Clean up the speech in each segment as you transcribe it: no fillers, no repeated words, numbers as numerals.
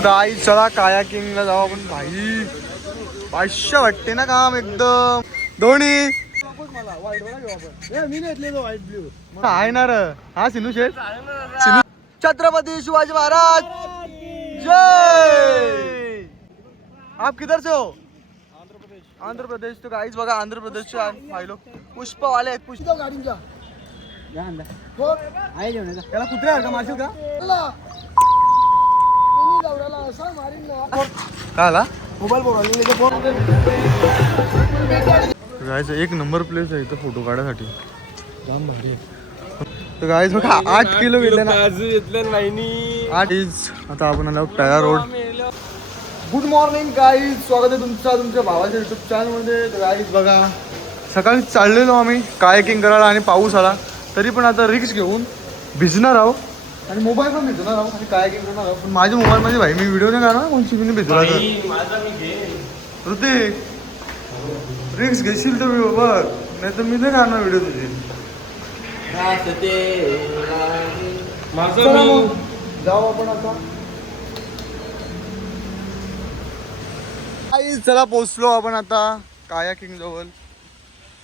गाई चला कायाकिंगला जाऊ आपण. भाई पाचशे वाटते ना काम एकदम. दोन्ही आहे ना रे. हा सिनू शेठ. सिनू छत्रपती शिवाजी महाराज जय. आप किधर से हो? आंध्र प्रदेश. तो गाईच बघा आंध्र प्रदेशचे भाई लोक पुष्पवाले आहेत. पुष्प गाडींच्या त्याला कुत्रे आहे का मारशील का? काय आला गायचं एक नंबर प्लेस आहे इथं फोटो काढायसाठी. जाम भारी. तर गायच बघा 8 किलो गेले ना. 8 इज. आता आपण आलो tyre road. Good morning guys. स्वागत आहे तुमच्या भावाच्या युट्यूब चॅनलमध्ये. तर गाईज बघा सकाळी चाललेलो आम्ही कायाकिंग करायला आणि पाऊस आला तरी पण आता रिक्स घेऊन भिजणार आहोत आणि मोबाईल पण भिजणार आहोत आणि कायाकिंग करणार आहोत. पण माझ्या मोबाईलमध्ये भाई मी व्हिडिओ नाही करणार कोणची मी भिजला तर. ऋतिक रिक्स घेशील तर मी बघ नाही तर मी नाही करणार व्हिडिओ तुझी. जाऊ आपण आता. चला पोचलो आपण आता कायाकिंग जवळ.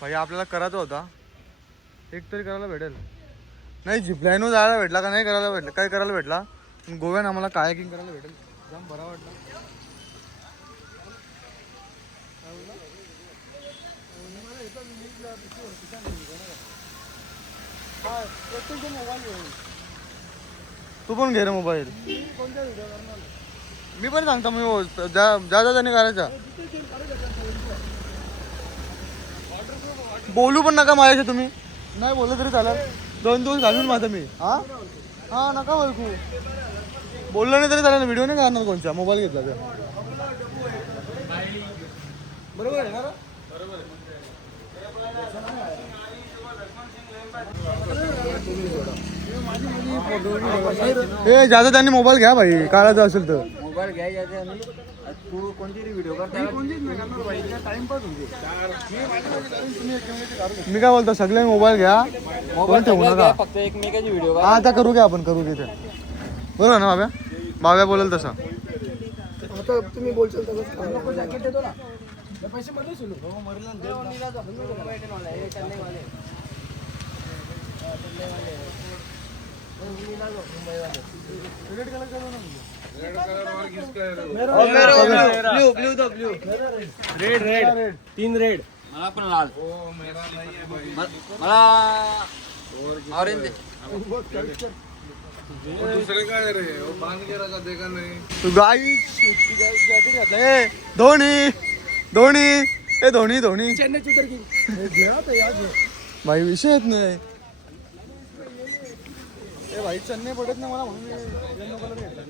भाई आपल्याला करायचा होता एक तरी करायला भेटेल. नाही झिपलाईनवर जायला भेटला का नाही करायला भेटलं काय करायला भेटला. पण गोव्यानं आम्हाला कायाकिंग करायला भेटेल. जाम बरा वाटला. तू पण घे रे मोबाईल. मी पण सांगतो मी ज्या त्याने करायचा. बोलू पण नका माझ्याशी तुम्ही. नाही बोललं तरी चालेल. 2 दिवस घालून माझं मी. हा नका बोलू. बोललं नाही तरी चालेल. व्हिडिओ नाही करणार कोणचा मोबाईल घेतला तर. बरोबर आहे ना. हे ज्यादा त्यांनी मोबाईल घ्या भाई काढायचा असेल तर. मोबाईल घ्यायचा तू कोणती व्हिडिओ करता. मी काय बोलतो सगळे मोबाईल घ्या मोबाईल ठेवू नका. फक्त एकमेकाची व्हिडिओ. हा आता करू घ्या आपण करू तिथे. बरोबर ना बाब्या. बाब्या बोलेल तसा. आता तुम्ही बोलशाल तसं जॅकेट देतो ना पैसे मध्ये सुरू रेड 3 रेड. मला पण लाल. मला ऑरेंज. दुसरे काय रे बांध के रखा देखा नहीं. गाईस धोनी चेन्नई उतर की भाई विषय येत नाही. ए भाई चेन्नई पडत नाही मला म्हणून येलो कलर घेतला.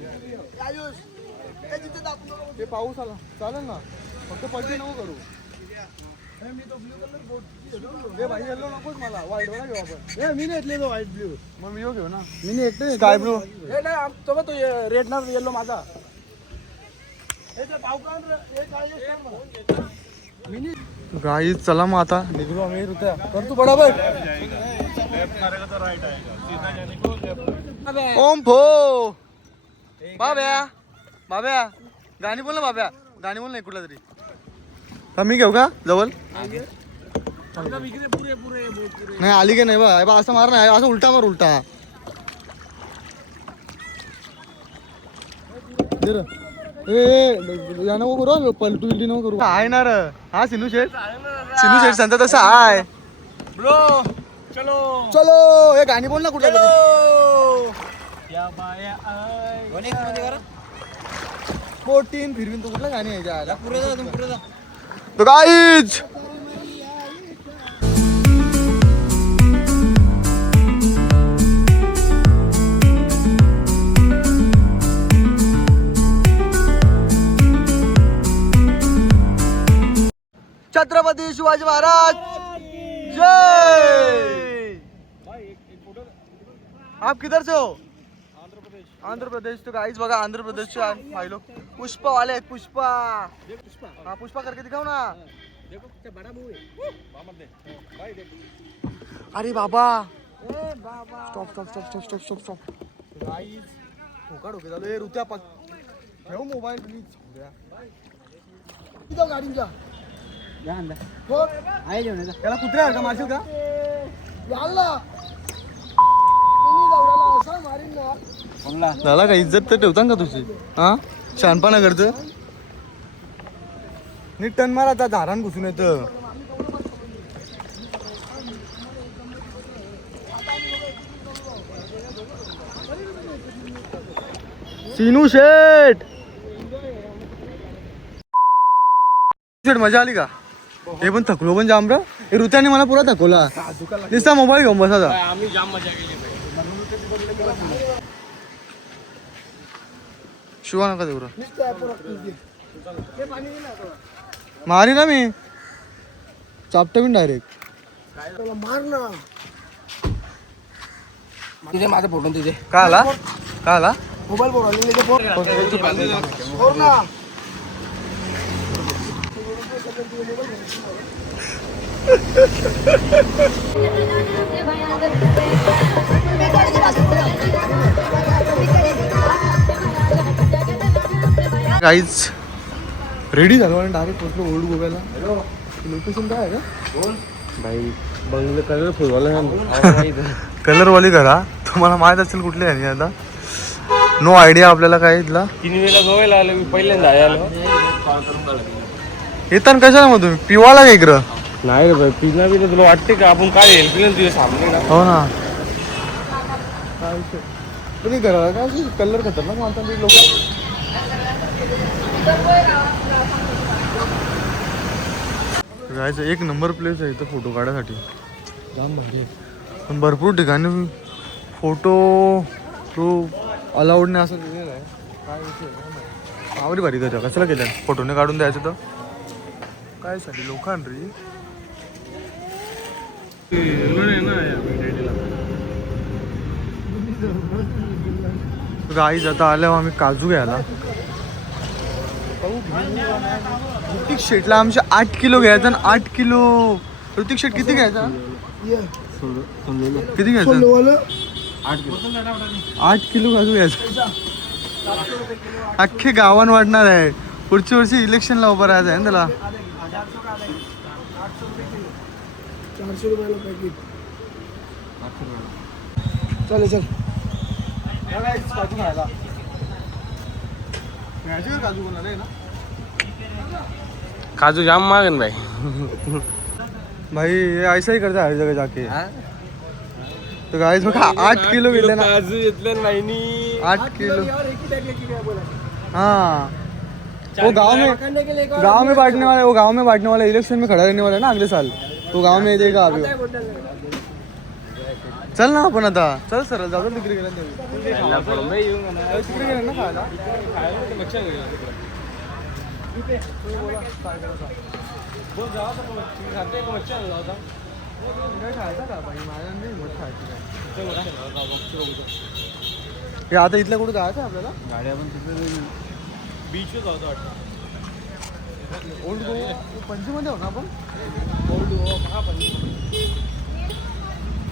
ते पाऊस आला चालेल ना फक्त पडली नको करू. ए भाई येलो नकोच मला व्हाईट वाला घेऊ आपण. ए मी नाही घेतलेलो व्हाईट ब्ल्यू. मग मी घेऊ ना. मी नाही घेतले स्काय ब्लू. ए नाही तो तो रेड ना येलो माझा. गाई चला मग आता निघलो आम्ही. रुत्या कर तू बरोबर. ओम भो बाब्या गाणी बोल ना बाब्या. गाणी बोल नाही कुठला तरी. मी घेऊ का जवळ. नाही आली की नाही बा असं मार नाही असं उलटा मार उलटा. नको करू पलटू बिलटी नको करू. आहे ना रे. हा सिनू शेठ सांगता तसं आहे. ब्रो चलो हे गाणी बोल ना कुठल्या तरी. फिरवीन तू कुठलं गाणी आहे पुढे तो गाईज. छत्रपती शिवाजी महाराज जय. आप किधर से हो? आंध्र प्रदेश. तो गाईज बघा आंध्र प्रदेशचे भाई लोक पुष्पवाले आहेत. पुष्पा हा पुष्पा करके दिखाओ ना. अरे बाबा stop stop stop stop stop stop stop. Guys ठोका ठोके झालो. ऋत्या ठेव मोबाईल गाडींच्या त्याला कुत्रे आहे का मारशील का झाला का इज्जत तर ठेवता का तुझी हा शहाणपणा करतं नीट टन मारा आता धारान घुसून येतं सीनू शेठ मजा आली का हे पण थकलो पण जाम रे हे ऋत्याने मला पुरा थकवला नुसता मोबाईल घेऊन बसा आम्ही जाम मजा केली शिवा नका तेवढं मारी ना मी चापटा पण डायरेक्ट मार ना तुझे माझा फोटो तुझे का आला का आला मोबाईल बोल ना गाईज रेडी झालो आणि डायरेक्ट पोचलो ओल्ड गोव्याला लोकेशन काय आहे का भाई बंगले कलर फुलवाला कलरवाली घरा तुम्हाला माहित असेल कुठली आहे आता नो आयडिया आपल्याला काय इथला 3 वेळा गोव्याला आलो मी पहिल्यांदा आलो येताना कशाला मग तुम्ही पिवाला का इकडं नाही रे भाई पिना बी तुला वाटते का आपण काय हेल्प केलं तुझ्या सामने ना हो ना काय विषय तुम्ही घराला काय कलर खतरनाक मानतात ते लोक जायचं एक नंबर प्लेस आहे इथं फोटो काढायसाठी जाम भारी पण भरपूर ठिकाणी फोटो प्रूफ अलाउड नाही असं दिलेलं आहे काय विषय आवडी भारी करतो कशाला केलं फोटोने काढून द्यायचं तर काय साठी लोकांनी गाईज आता आल्यावर आम्ही काजू घ्यायला ऋतिक शेटला आमच्या 8 किलो घ्यायचा आणि 8 किलो ऋतिक शेट किती घ्यायचा किती घ्यायचं 8 किलो काजू घ्यायचा अख्खे गावान वाढणार आहे पुढच्या वर्षी इलेक्शनला उभं राहायचं आहे ना त्याला 400 रुपयाला पॅकेट चल चल काजू खायला काजू कोणाला आहे ना काजू जाम मागन भाई भाई ये ऐसा ही करता है हर जगह जाके तो गाइस बघा 8 किलो घेतले ना काजू घेतले ना भाईनी 8 किलो हाँ वो गांव में बांटने वाला है वो गांव में बांटने वाला है इलेक्शन में खड़ा रहने वाला है ना अगले साल तो गांव में देगा अभी चल ना आपण आता चल सर जाऊ तिकडे गेला तिकडे गेला ना खायला हे आता इथल्या कुठे जायचं आपल्याला गाड्या पण तिथे बीचवर जाऊ वाटतं ओल्ड गोवा पणजीमध्ये हो ना आपण ओल्ड गोवा महापणजी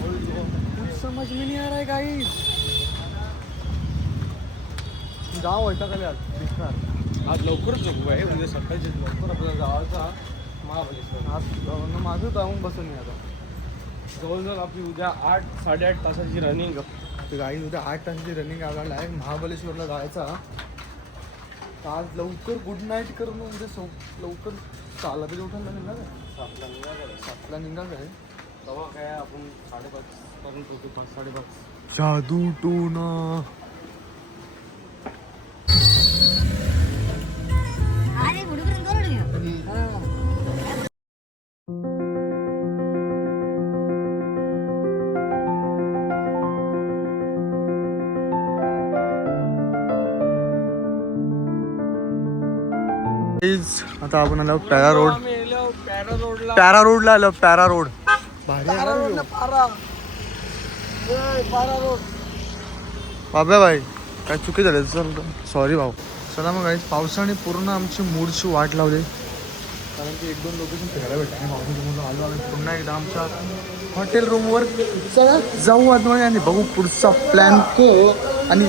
ओल्ड गोवा कुछ समझ में नहीं आ रहा है गाइस गाव व्हायचा खाली आज दिसणार आज लवकरच झोपू आहे म्हणजे सकाळची लवकर आपल्याला जायचा महाबळेश्वर आज माझं जाऊन बसून नाही आता जवळजवळ आपली उद्या 8-8.5 तासाची रनिंग ते गाडी उद्या 8 तासाची रनिंग आवडला आहे महाबळेश्वरला जायचा आज लवकर गुड नाईट करून म्हणजे लवकर चालला तरी उठायला लागेल ना 7ला निघाल आहे तेव्हा काय आपण 5:30 पर्यंत होतो 5-5:30 जादू टोना आता आपण आलो पॅरा रोड पॅरा रोडला आलो पॅरा रोड बाबा भाई काय चुकी झाली सॉरी भाऊ चला मग काही पावसाने पूर्ण आमची मूडची वाट लावली कारण की 1-2 लोकेशन फिरायला भेटले आणि पावसाच्यामुळे आलो आम्ही पुन्हा एकदा आमच्या हॉटेल रूमवर चला जाऊ आतमध्ये आणि बघू पुढचा प्लॅन को आणि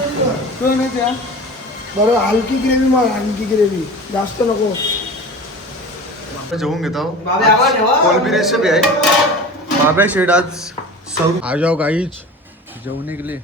तुला माहिती आहे बरं हलकी ग्रेव्ही मार, हलकी ग्रेव्ही जास्त नको. जेवून घेतो. कोलबी रेसिपी आहे. बाबा शेड आज सर्व आ जाओ गाईच जेवणे गेले.